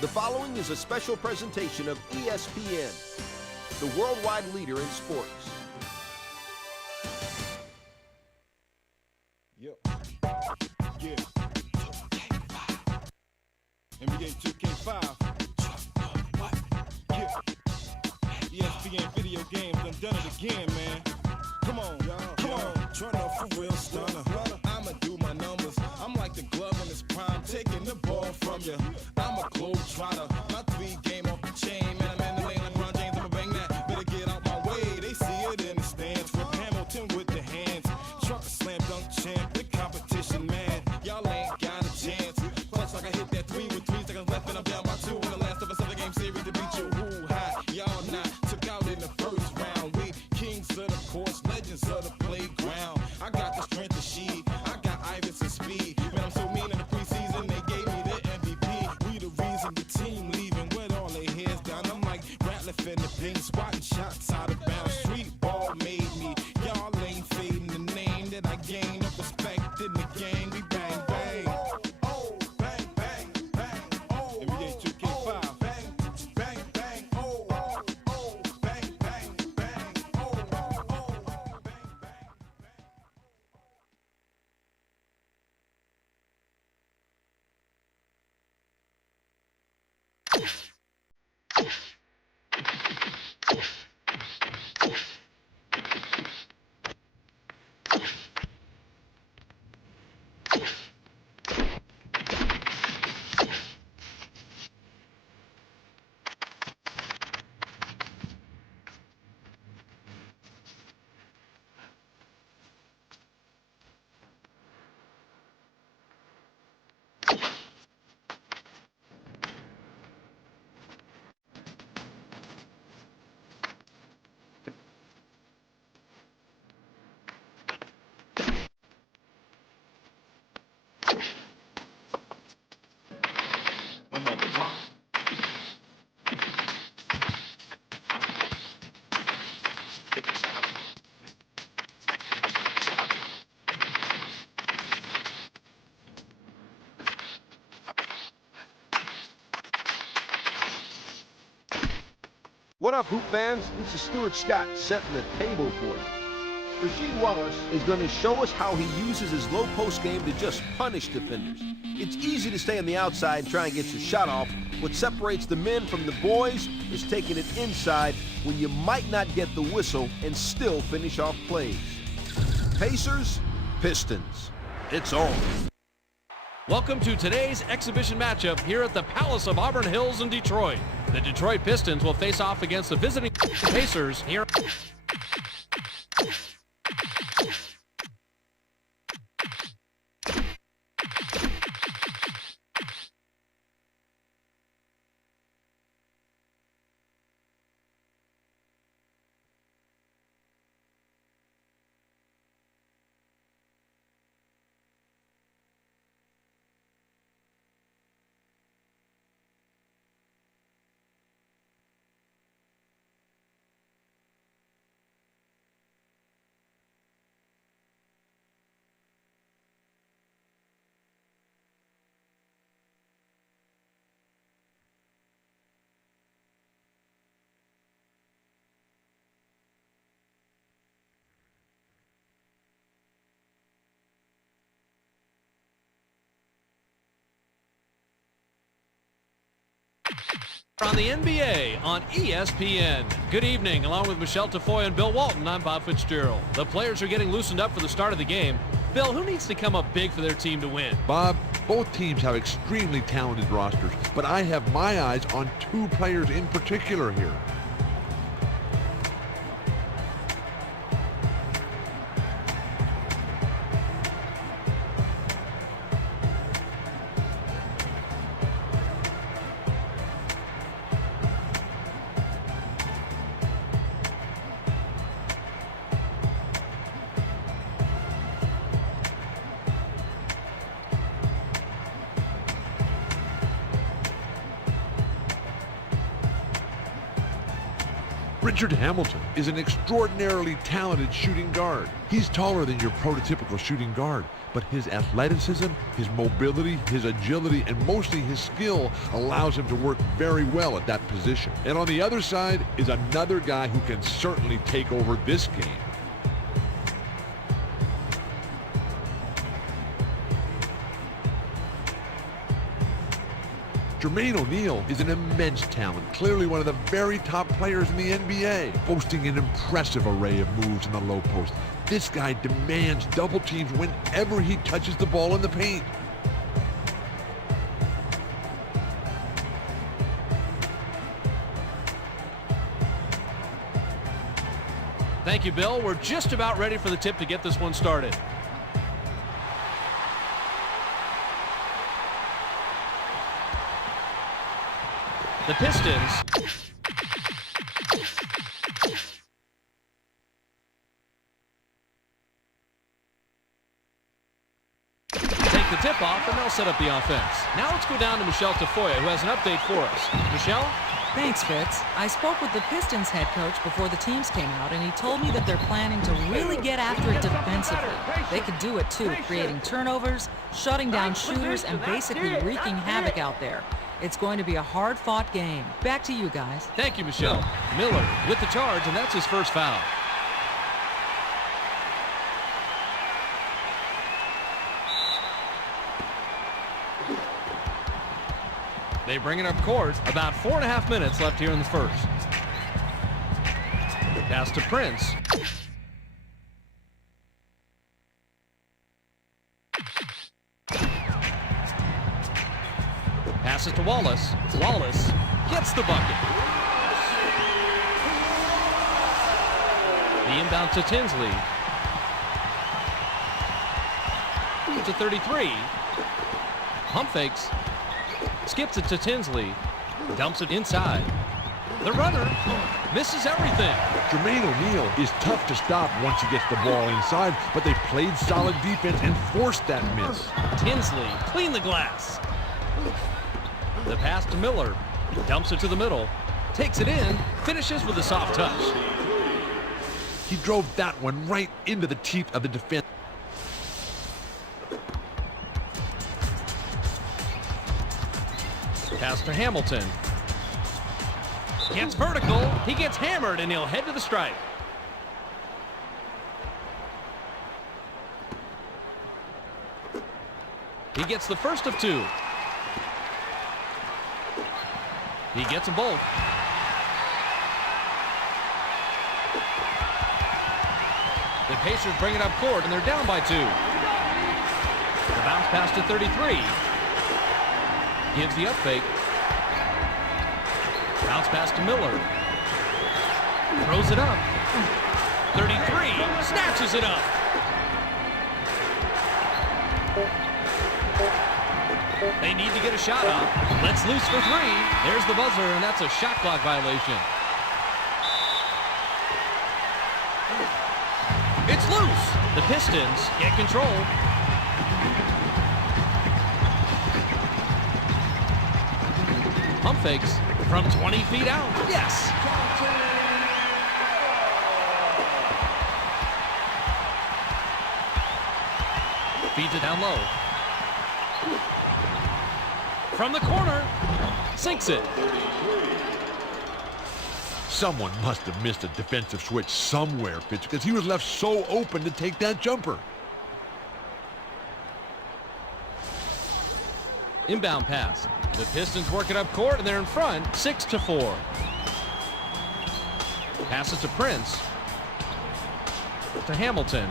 The following is a special presentation of ESPN, the worldwide leader in sports. Yep. Yeah. NBA 2K5. What? Yeah. ESPN video games done it again, man. Come on, come on. Turn up for real stunner. I'ma do my numbers. I'm like the glove in his prime, taking the ball from you. I'm a globetrotter. My 3-game off the chain, man. I'm in the lane like LeBron James. I'ma bang that. Better get out my way. They see it in the stands. With Hamilton with the hands. Truck a slam dunk champ. The competition, man. Y'all ain't got a chance. Plus, like I hit that 3 with 3 seconds left, and I'm down by 2 in the last of a 7-game series to beat you. Who high? Y'all not. Took out in the first round. We kings of the course, legends of the playground. I got the strength of Sheed. I got Iverson speed. Man, I'm so mean in the preseason, they gave me the MVP. We the reason the team leaving with all their heads down. I'm like Ratliff in the paint, swatting shots out of bounds. Street ball made me. Y'all ain't fading the name that I gained. Up respect in the game. We bang, bang. Oh, bang, bang, bang. Oh, NBA 2K5. Bang, bang, bang. Oh, bang, bang, bang. Oh, bang, bang, bang. What up, Hoop fans? This is Stuart Scott setting the table for you. Rasheed Wallace is going to show us how he uses his low post game to just punish defenders. It's easy to stay on the outside and try and get your shot off. What separates the men from the boys is taking it inside when you might not get the whistle and still finish off plays. Pacers, Pistons. It's on. Welcome to today's exhibition matchup here at the Palace of Auburn Hills in Detroit. The Detroit Pistons will face off against the visiting Pacers here. On the NBA on ESPN. Good evening. Along with Michelle Tafoya and Bill Walton, I'm Bob Fitzgerald. The players are getting loosened up for the start of the game. Bill, who needs to come up big for their team to win? Bob, both teams have extremely talented rosters, but I have my eyes on 2 players in particular here. Richard Hamilton is an extraordinarily talented shooting guard. He's taller than your prototypical shooting guard, but his athleticism, his mobility, his agility, and mostly his skill allows him to work very well at that position. And on the other side is another guy who can certainly take over this game. Jermaine O'Neal is an immense talent, clearly one of the very top players in the NBA, boasting an impressive array of moves in the low post. This guy demands double teams whenever he touches the ball in the paint. Thank you, Bill. We're just about ready for the tip to get this one started. The Pistons take the tip off, and they'll set up the offense. Now let's go down to Michelle Tafoya, who has an update for us. Michelle? Thanks, Fitz. I spoke with the Pistons head coach before the teams came out, and he told me that they're planning to really get after it defensively. They could do it too, creating turnovers, shutting down shooters, and basically wreaking havoc out there. It's going to be a hard-fought game. Back to you guys. Thank you, Michelle. Miller with the charge, and that's his first foul. They bring it up court. About 4.5 minutes left here in the first. Pass to Prince. Pass it to Wallace. Wallace gets the bucket. The inbound to Tinsley. To 33. Pump fakes. Skips it to Tinsley. Dumps it inside. The runner misses everything. Jermaine O'Neal is tough to stop once he gets the ball inside, but they played solid defense and forced that miss. Tinsley clean the glass. The pass to Miller. Dumps it to the middle. Takes it in. Finishes with a soft touch. He drove that one right into the teeth of the defense. Pass to Hamilton. Gets vertical. He gets hammered, and he'll head to the stripe. He gets the first of two. He gets them both. The Pacers bring it up court, and they're down by 2. The bounce pass to 33. Gives the up fake. Bounce pass to Miller. Throws it up. 33. Snatches it up. They need to get a shot off. Let's loose for 3. There's the buzzer, and that's a shot clock violation. It's loose. The Pistons get control. Pump fakes from 20 feet out. Yes. Feeds it down low. From the corner. Sinks it. Someone must have missed a defensive switch somewhere, Fitz, because he was left so open to take that jumper. Inbound pass. The Pistons work it up court, and they're in front, 6-4. Passes to Prince. To Hamilton.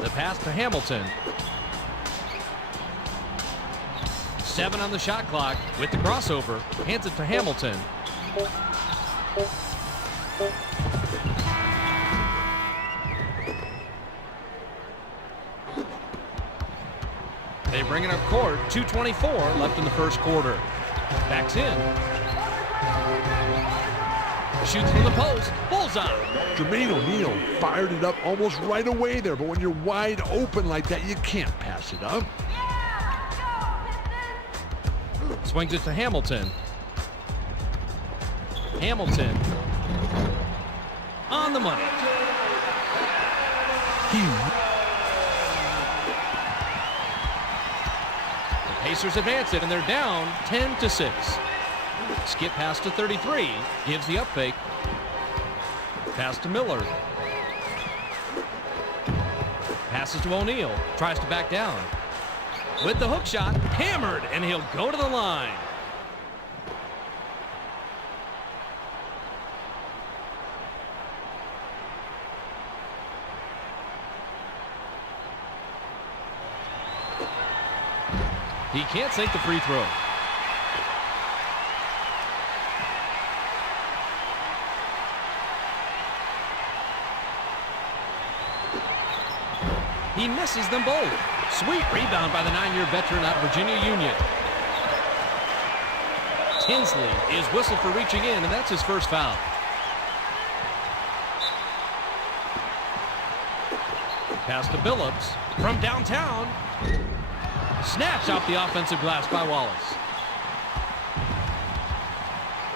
The pass to Hamilton. 7 on the shot clock with the crossover. Hands it to Hamilton. They bring it up court. 2:24 left in the first quarter. Backs in. Shoots from the post. Bullseye. Jermaine O'Neal fired it up almost right away there, but when you're wide open like that, you can't pass it up. Swings it to Hamilton. Hamilton. On the money. The Pacers advance it, and they're down 10-6. Skip pass to 33. Gives the up fake. Pass to Miller. Passes to O'Neal. Tries to back down. With the hook shot. Hammered, and he'll go to the line. He can't sink the free throw. He misses them both. Sweet rebound by the 9-year veteran out of Virginia Union. Tinsley is whistled for reaching in, and that's his first foul. Pass to Billups from downtown. Snatched off the offensive glass by Wallace.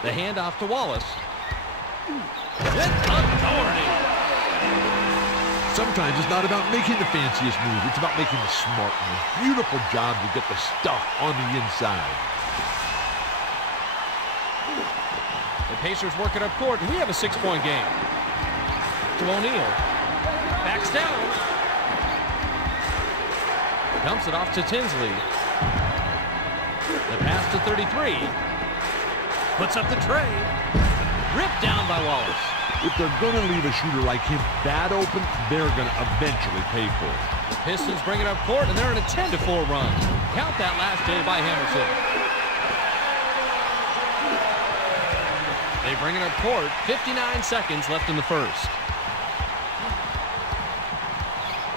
The handoff to Wallace. With authority. Sometimes it's not about making the fanciest move. It's about making the smart move. Beautiful job to get the stuff on the inside. The Pacers work it up court, and we have a 6-point game. To O'Neal. Backs down. Dumps it off to Tinsley. The pass to 33. Puts up the tray. Ripped down by Wallace. If they're going to leave a shooter like him that open, they're going to eventually pay for it. The Pistons bring it up court, and they're in a 10-4 run. Count that last day by Hamilton. They bring it up court. 59 seconds left in the first.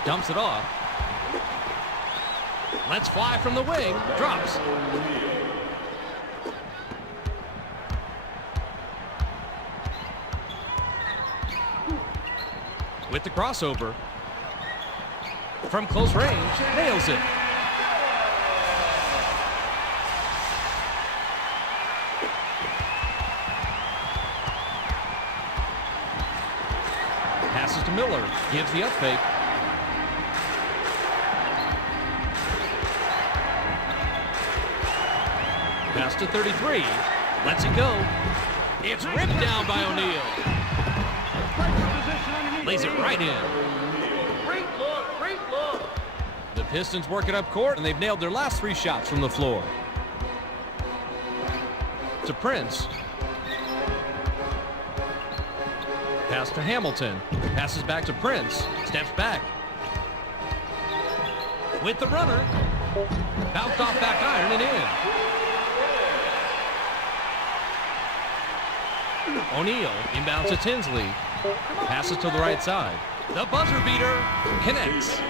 Dumps it off. Let's fly from the wing. Drops. With the crossover. From close range. Nails it. Passes to Miller. Gives the up fake. Pass to 33. Lets it go. It's ripped down by O'Neal. Lays it right in. Great look, great look. The Pistons work it up court, and they've nailed their last 3 shots from the floor. To Prince. Pass to Hamilton. Passes back to Prince. Steps back. With the runner. Bounced off back iron and in. O'Neal inbounds to Tinsley. Passes to the right side. The buzzer beater connects.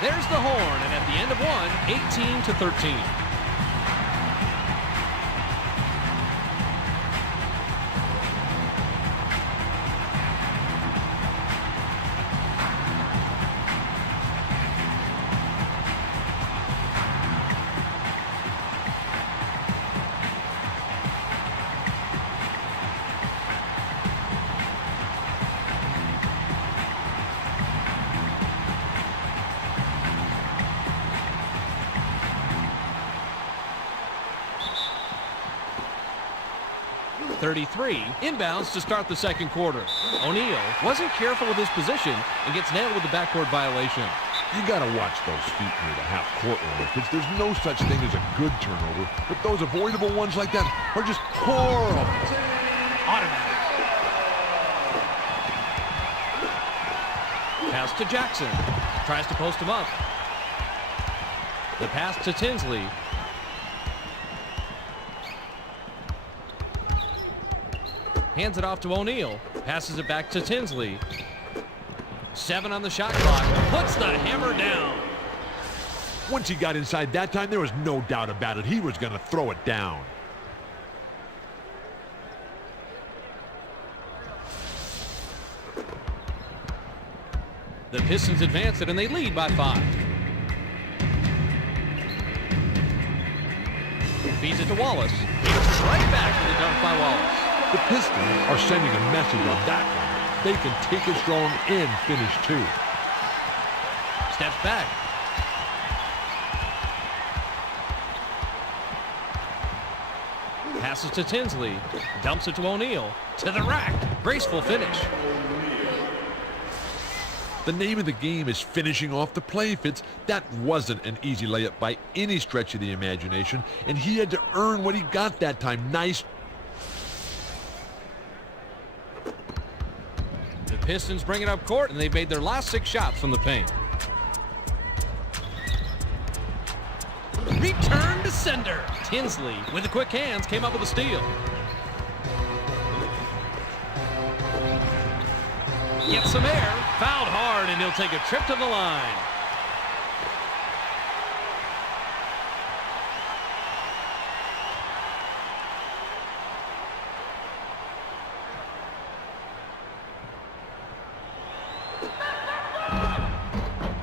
There's the horn, and at the end of one, 18-13. Inbounds to start the second quarter. O'Neal wasn't careful with his position and gets nailed with the backcourt violation. You got to watch those feet near the half-court line, because there's no such thing as a good turnover, but those avoidable ones like that are just horrible. Automatic. Pass to Jackson. Tries to post him up. The pass to Tinsley. Hands it off to O'Neal. Passes it back to Tinsley. 7 on the shot clock. Puts the hammer down. Once he got inside that time, there was no doubt about it. He was going to throw it down. The Pistons advance it, and they lead by 5. Feeds it to Wallace. Right back to the dunk by Wallace. The Pistons are sending a message on that one. They can take it strong and finish too. Steps back. Passes to Tinsley. Dumps it to O'Neal. To the rack. Graceful finish. The name of the game is finishing off the play, Fitz. That wasn't an easy layup by any stretch of the imagination, and he had to earn what he got that time. Nice. The Pistons bring it up court, and they've made their last 6 shots from the paint. Return to sender. Tinsley, with the quick hands, came up with a steal. Gets some air. Fouled hard, and he'll take a trip to the line.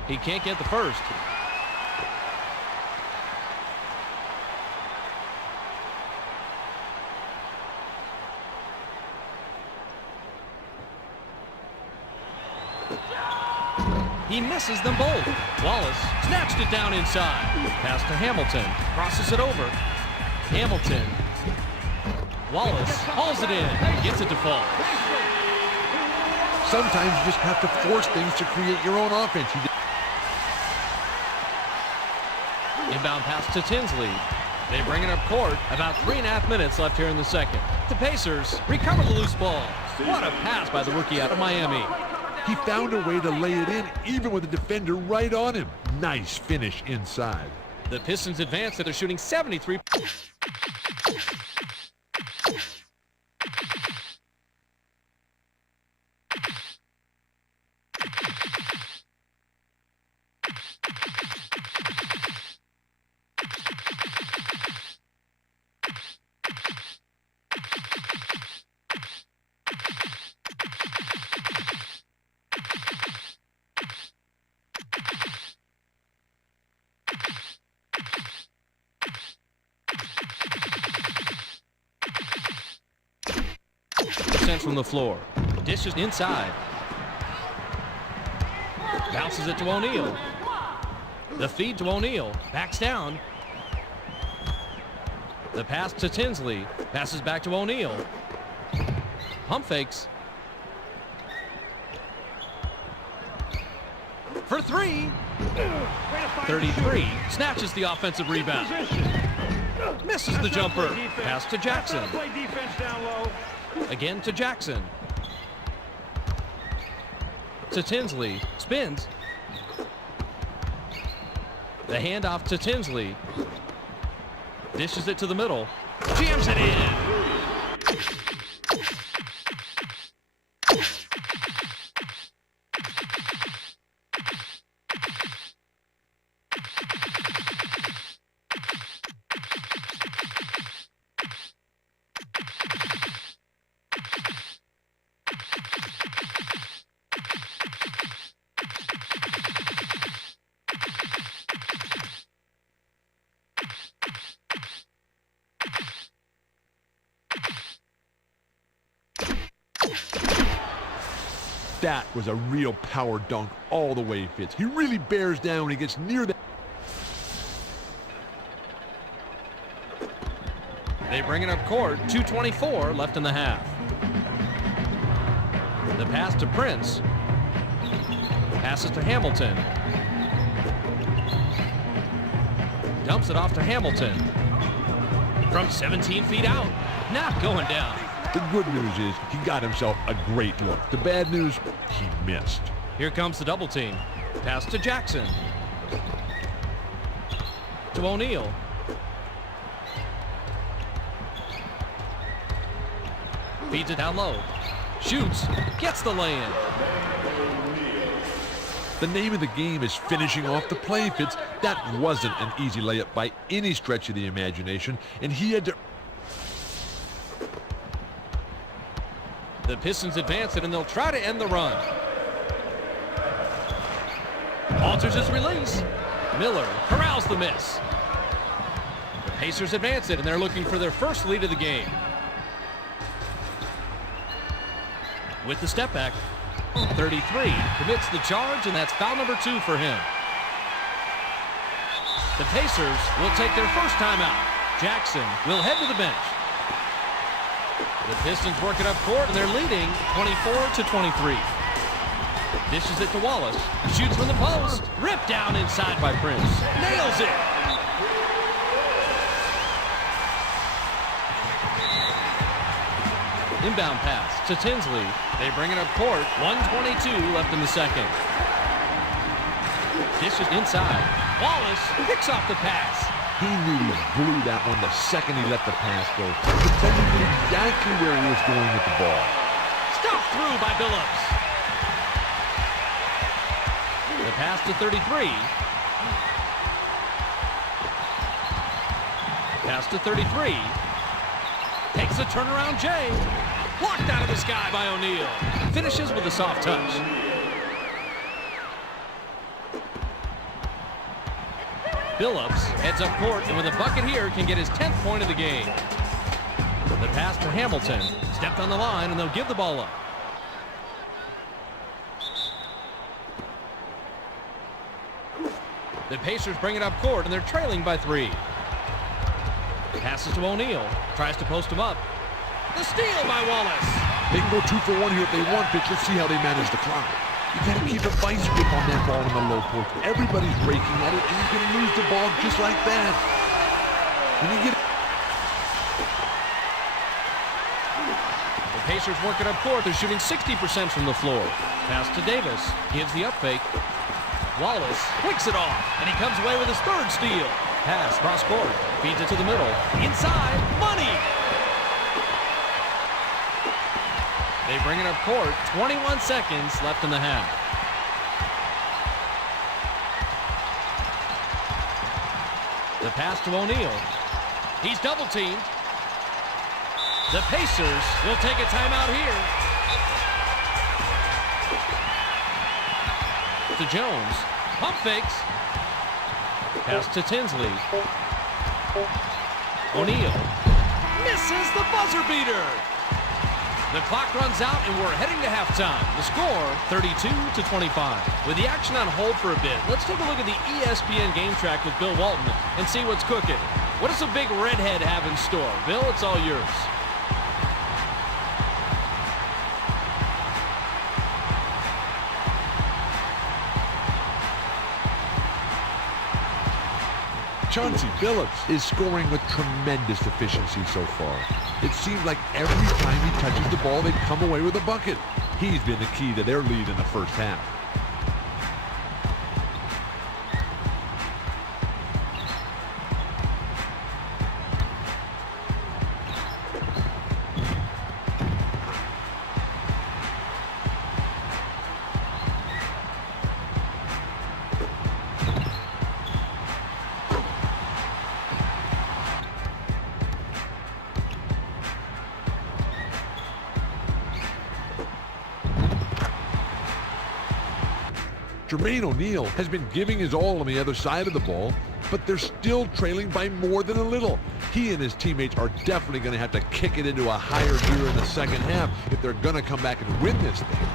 He can't get the first. He misses them both. Wallace snatched it down inside. Pass to Hamilton. Crosses it over. Hamilton. Wallace hauls it in. Gets it to fall. Sometimes you just have to force things to create your own offense. Inbound pass to Tinsley. They bring it up court. About 3.5 minutes left here in the second. The Pacers recover the loose ball. What a pass by the rookie out of Miami. He found a way to lay it in, even with the defender right on him. Nice finish inside. The Pistons advance. They're shooting 73. From the floor. Dishes inside. Bounces it to O'Neal. The feed to O'Neal. Backs down. The pass to Tinsley. Passes back to O'Neal. Pump fakes. For 3. 33. Snatches the offensive rebound. Misses the jumper. Pass to Jackson. Again to Jackson. To Tinsley. Spins. The handoff to Tinsley. Dishes it to the middle. Jams it in. That was a real power dunk all the way, Fitz. He really bears down when he gets near that. They bring it up court. 2:24 left in the half. The pass to Prince. Passes to Hamilton. Dumps it off to Hamilton. From 17 feet out. Not going down. The good news is he got himself a great look. The bad news, he missed. Here comes the double team. Pass to Jackson. To O'Neal. Feeds it down low. Shoots. Gets the lay-in. The name of the game is finishing off the play, Fitz. That wasn't an easy layup by any stretch of the imagination, and he had to... The Pistons advance it, and they'll try to end the run. Alters his release. Miller corrals the miss. Pacers advance it, and they're looking for their first lead of the game. With the step back, 33 commits the charge, and that's foul number 2 for him. The Pacers will take their first timeout. Jackson will head to the bench. The Pistons work it up court, and they're leading 24-23. Dishes it to Wallace. Shoots from the post. Ripped down inside by Prince. Nails it. Inbound pass to Tinsley. They bring it up court. 1:22 left in the second. Dishes inside. Wallace picks off the pass. He knew he blew that one the second he let the pass go. The defender knew exactly where he was going with the ball. Stopped through by Billups. The pass to 33. Pass to 33. Takes a turnaround J. Blocked out of the sky by O'Neal. Finishes with a soft touch. Billups heads up court, and with a bucket here, can get his 10th point of the game. The pass to Hamilton. Stepped on the line, and they'll give the ball up. The Pacers bring it up court, and they're trailing by 3. Passes to O'Neal. Tries to post him up. The steal by Wallace. They can go 2 for 1 here if they want, but let's see how they manage the clock. You got to keep a vice grip on that ball in the low post. Everybody's breaking at it, and you're going to lose the ball just like that. When you get The Pacers work it up court. They're shooting 60% from the floor. Pass to Davis. Gives the up fake. Wallace wicks it off, and he comes away with his 3rd steal. Pass cross court. Feeds it to the middle. Inside. Money. They bring it up court. 21 seconds left in the half. The pass to O'Neal. He's double teamed. The Pacers will take a timeout here. To Jones. Pump fakes. Pass to Tinsley. O'Neal misses the buzzer beater. The clock runs out, and we're heading to halftime. The score, 32-25. With the action on hold for a bit, let's take a look at the ESPN game track with Bill Walton and see what's cooking. What does the big redhead have in store? Bill, it's all yours. Chauncey Billups is scoring with tremendous efficiency so far. It seems like every time he touches the ball, they come away with a bucket. He's been the key to their lead in the first half. Jermaine O'Neal has been giving his all on the other side of the ball, but they're still trailing by more than a little. He and his teammates are definitely going to have to kick it into a higher gear in the second half if they're going to come back and win this thing.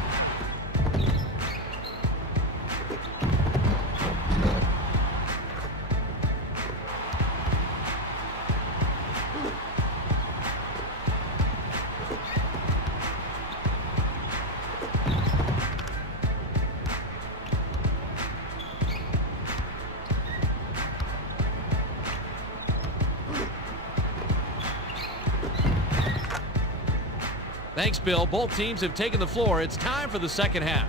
Thanks, Bill. Both teams have taken the floor. It's time for the second half.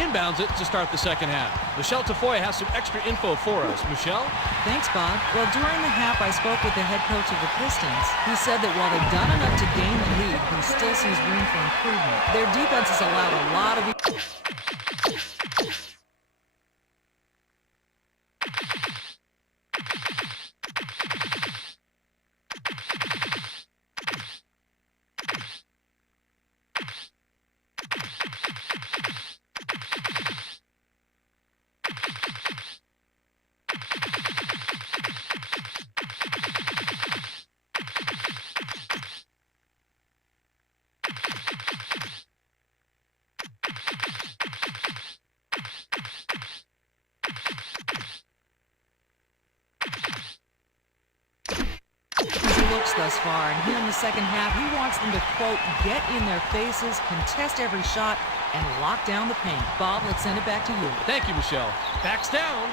Inbounds it to start the second half. Michelle Tafoya has some extra info for us. Michelle? Thanks, Bob. Well, during the half, I spoke with the head coach of the Pistons. He said that while they've done enough to gain the lead, he still sees room for improvement. Their defense has allowed a lot of... looks thus far, and here in the second half, he wants them to, quote, get in their faces, contest every shot, and lock down the paint. Bob, let's send it back to you. Thank you, Michelle. Backs down.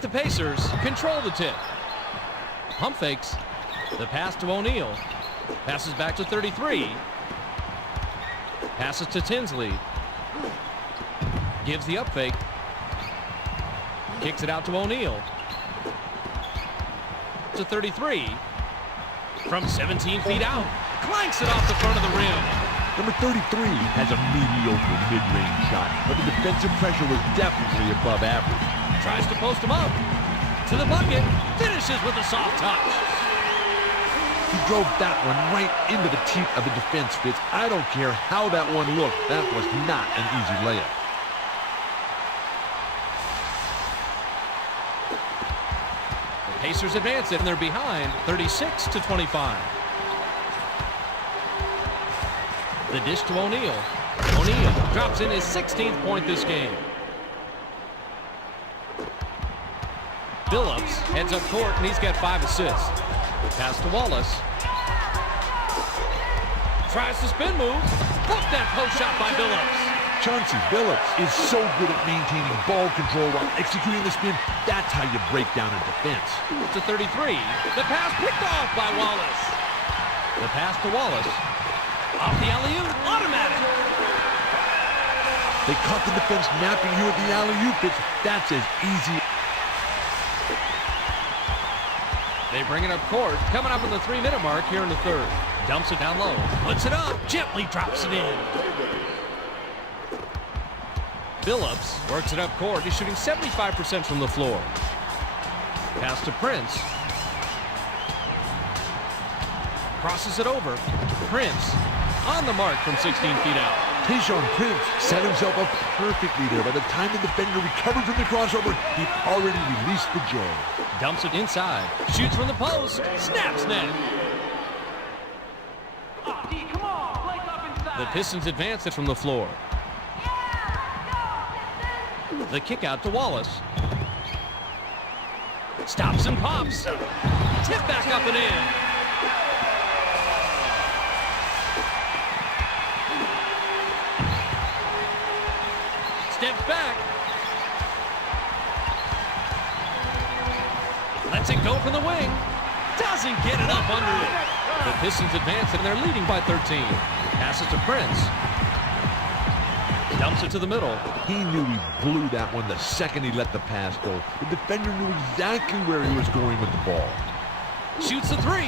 The Pacers control the tip. Pump fakes. The pass to O'Neal. Passes back to 33. Passes to Tinsley. Gives the up fake. Kicks it out to O'Neal. To 33. From 17 feet out. Clanks it off the front of the rim. Number 33 has a mediocre mid-range shot, but the defensive pressure was definitely above average. Tries to post him up. To the bucket. Finishes with a soft touch. He drove that one right into the teeth of the defense, Fitz. I don't care how that one looked. That was not an easy layup. The Pacers advance it, and they're behind 36-25. The dish to O'Neal. O'Neal drops in his 16th point this game. Billups heads up court, and he's got 5 assists. Pass to Wallace. Tries to spin move. Block that post shot by Billups. Chauncey Billups is so good at maintaining ball control while executing the spin. That's how you break down a defense. To 33. The pass picked off by Wallace. The pass to Wallace. Off the alley-oop. Automatic. They caught the defense napping you at the alley-oop. That's as easy. They bring it up court. Coming up on the 3-minute mark here in the third. Dumps it down low. Puts it up. Gently drops it in. Billups works it up court. He's shooting 75% from the floor. Pass to Prince. Crosses it over. Prince on the mark from 16 feet out. Tayshaun Prince set himself up perfectly there. By the time the defender recovered from the crossover, he'd already released the J. Dumps it inside. Shoots from the post. Snaps net. The Pistons advance it from the floor. The kick out to Wallace. Stops and pops. Tip back up and in. Steps back. Lets it go from the wing. Doesn't get it up under it. The Pistons advance and they're leading by 13. Passes to Prince. Dumps it to the middle. He knew he blew that one the second he let the pass go. The defender knew exactly where he was going with the ball. Shoots the 3.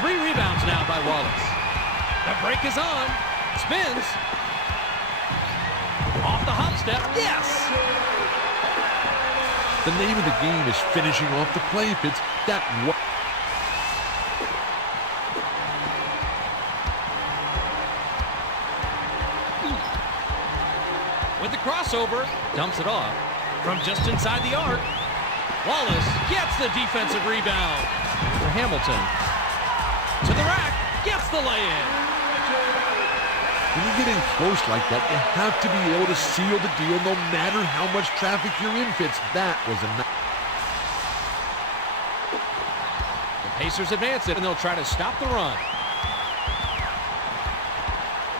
3 rebounds now by Wallace. The break is on. Spins. Off the hop step. Yes! The name of the game is finishing off the play, Fitz. That what? With the crossover, dumps it off from just inside the arc. Wallace gets the defensive rebound. For Hamilton. To the rack. Gets the lay-in. When you get in close like that, you have to be able to seal the deal no matter how much traffic you're in, Fitz. That was a... The Pacers advance it, and they'll try to stop the run.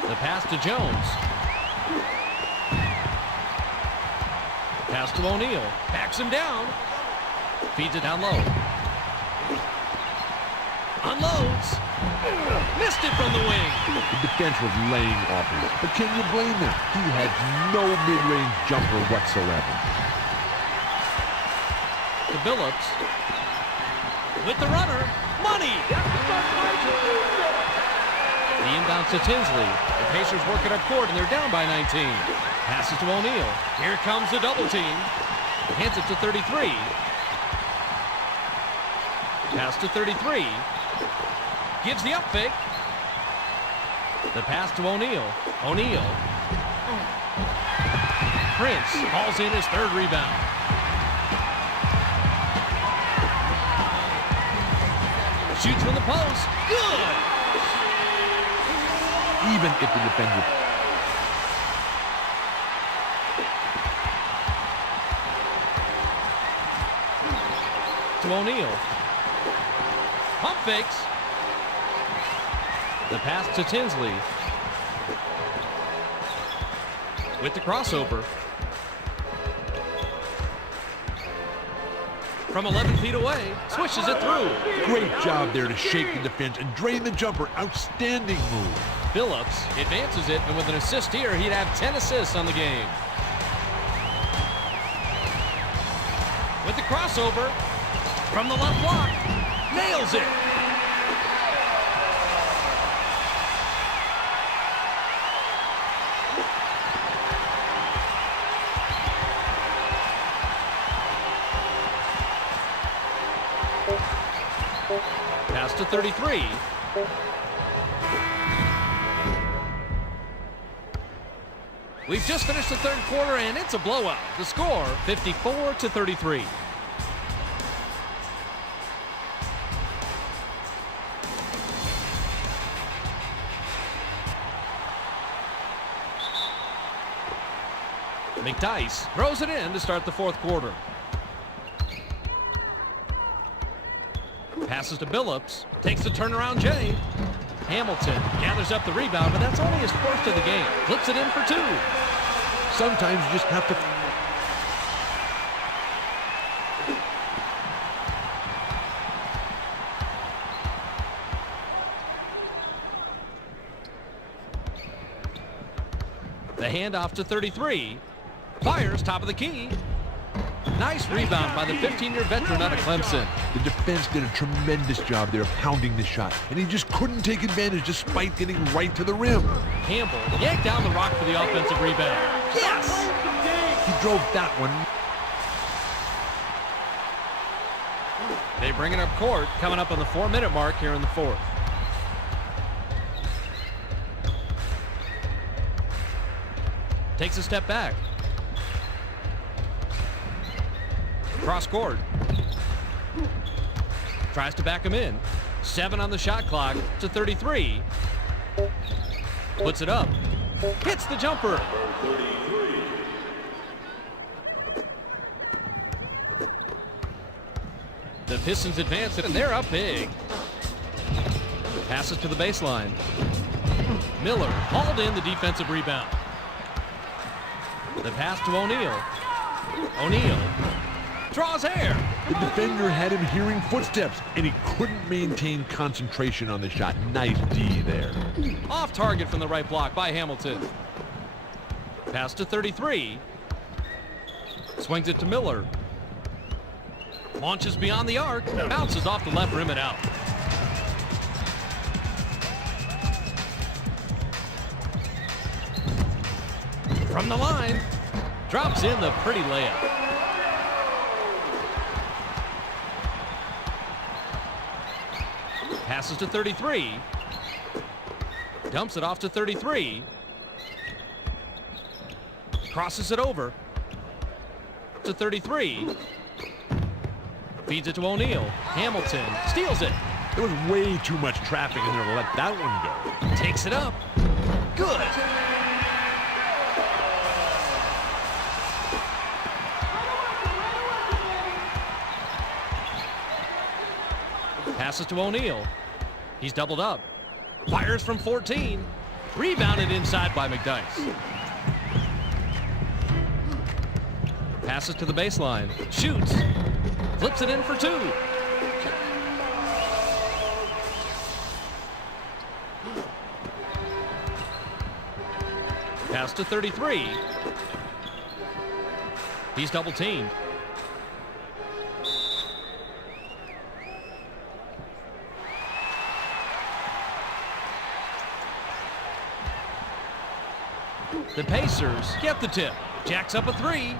The pass to Jones. Pass to O'Neal. Backs him down. Feeds it down low. Unloads. Missed it from the wing. The defense was laying off him, but can you blame them? He had no mid-range jumper whatsoever. To Billups. With the runner. Money. The inbound to Tinsley. The Pacers work it up court, and they're down by 19. Passes to O'Neal. Here comes the double team. Hands it to 33. Pass to 33. Gives the up fake. The pass to O'Neal. O'Neal. Prince hauls in his third rebound. Shoots from the post. Good! Even if the defender... To O'Neal. Pump fakes. The pass to Tinsley. With the crossover. From 11 feet away, swishes it through. Great job there to shake the defense and drain the jumper. Outstanding move. Billups advances it, and with an assist here, he'd have 10 assists on the game. With the crossover, from the left block, nails it. Pass to 33. We've just finished the third quarter, and it's a blowout. The score, 54-33. McDyess throws it in to start the fourth quarter. Passes to Billups. Takes the turnaround Jay. Hamilton gathers up the rebound, but that's only his first of the game. Flips it in for two. Sometimes you just have to... The handoff to 33. Fires top of the key. Nice rebound by the 15-year veteran out of Clemson. The defense did a tremendous job there of pounding the shot, and he just couldn't take advantage despite getting right to the rim. Campbell yanked down the rock for the offensive rebound. Yes! He drove that one. They bring it up court, coming up on the 4-minute mark here in the fourth. Takes a step back. Cross court. Tries to back him in. 7 on the shot clock to 33. Puts it up. Hits the jumper. The Pistons advance it, and they're up big. Passes to the baseline. Miller hauled in the defensive rebound. The pass to O'Neal. O'Neal draws air. The defender had him hearing footsteps, and he couldn't maintain concentration on the shot. Nice D there. Off target from the right block by Hamilton. Pass to 33. Swings it to Miller. Launches beyond the arc. Bounces off the left rim and out. From the line. Drops in the pretty layup. Passes to 33. Dumps it off to 33. Crosses it over to 33. Feeds it to O'Neal. Hamilton steals it. There was way too much traffic in there to let that one go. Takes it up. Good. Passes to O'Neal. He's doubled up. Fires from 14. Rebounded inside by McDyess. Passes to the baseline. Shoots. Flips it in for two. Pass to 33. He's double teamed. The Pacers get the tip. Jacks up a three.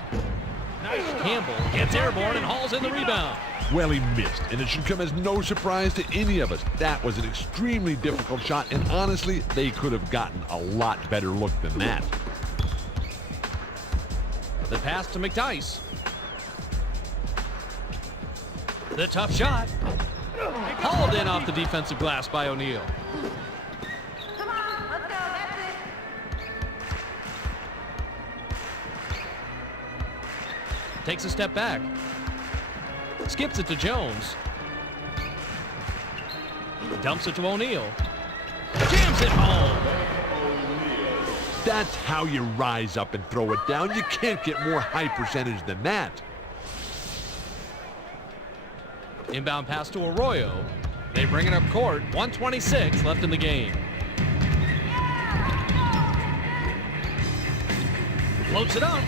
Campbell gets airborne and hauls in the rebound. Well, he missed, and it should come as no surprise to any of us. That was an extremely difficult shot, and honestly, they could have gotten a lot better look than that. The pass to McDyess. The tough shot. Hauled in off the defensive glass by O'Neal. Come on, let's go, that's it. Takes a step back. Skips it to Jones. Dumps it to O'Neal. Jams it home. That's how you rise up and throw it down. You can't get more high percentage than that. Inbound pass to Arroyo. They bring it up court. 1:26 left in the game. Floats it up.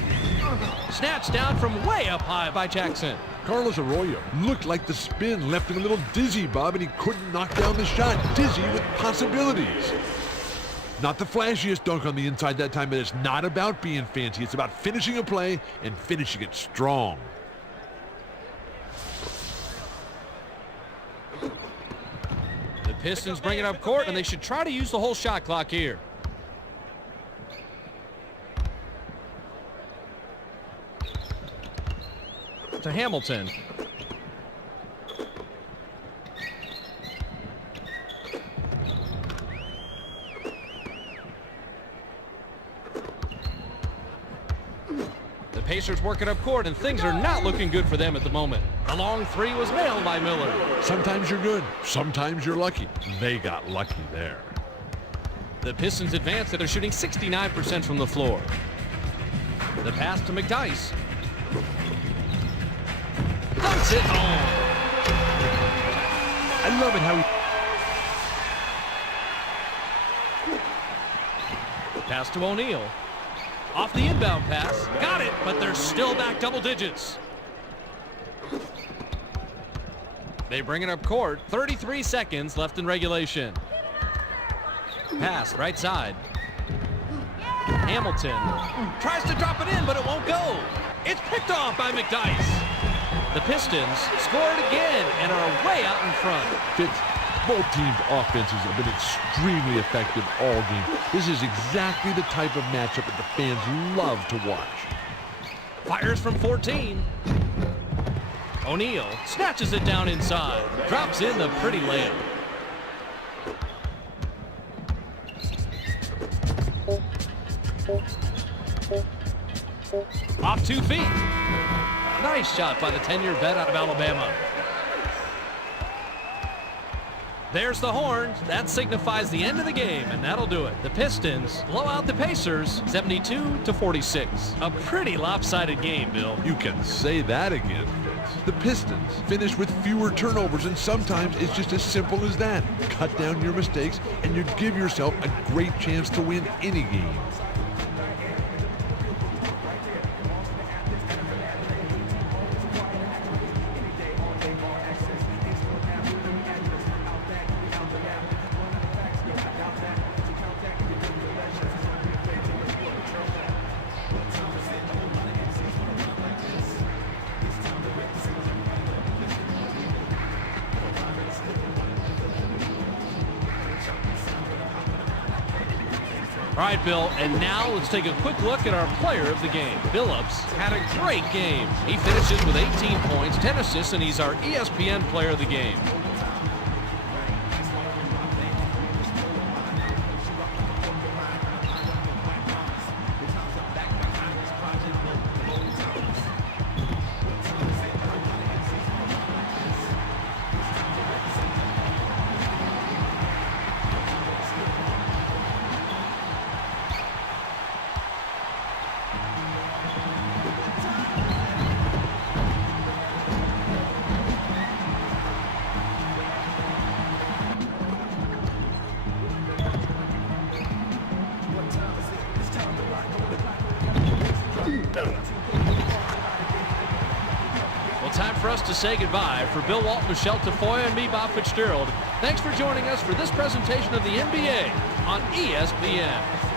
Snatched down from way up high by Jackson. Carlos Arroyo looked like the spin left him a little dizzy, Bob, and he couldn't knock down the shot. Dizzy with possibilities. Not the flashiest dunk on the inside that time, but it's not about being fancy. It's about finishing a play and finishing it strong. The Pistons bring it up court, and they should try to use the whole shot clock here. To Hamilton. The Pacers work it up court, and things are not looking good for them at the moment. The long three was nailed by Miller. Sometimes you're good, sometimes you're lucky. They got lucky there. The Pistons advance that they're shooting 69% from the floor. The pass to McDyess. Dunks it home. I love it how he... Pass to O'Neal. Off the inbound pass. Got it, but they're still back double digits. They bring it up court. 33 seconds left in regulation. Pass right side. Hamilton tries to drop it in, but it won't go. It's picked off by McDyess. The Pistons scored again and are way out in front. Fitz, both teams' offenses have been extremely effective all game. This is exactly the type of matchup that the fans love to watch. Fires from 14. O'Neal snatches it down inside. Drops in the pretty layup. Off 2 feet. Nice shot by the 10-year vet out of Alabama. There's the horn. That signifies the end of the game, and that'll do it. The Pistons blow out the Pacers 72-46. A pretty lopsided game, Bill. You can say that again, Fitz. The Pistons finish with fewer turnovers, and sometimes it's just as simple as that. Cut down your mistakes, and you give yourself a great chance to win any game. All right, Bill, and now let's take a quick look at our player of the game. Billups had a great game. He finishes with 18 points, 10 assists, and he's our ESPN player of the game. us to say goodbye. For Bill Walton, Michelle Tafoya, and me, Bob Fitzgerald, thanks for joining us for this presentation of the NBA on ESPN.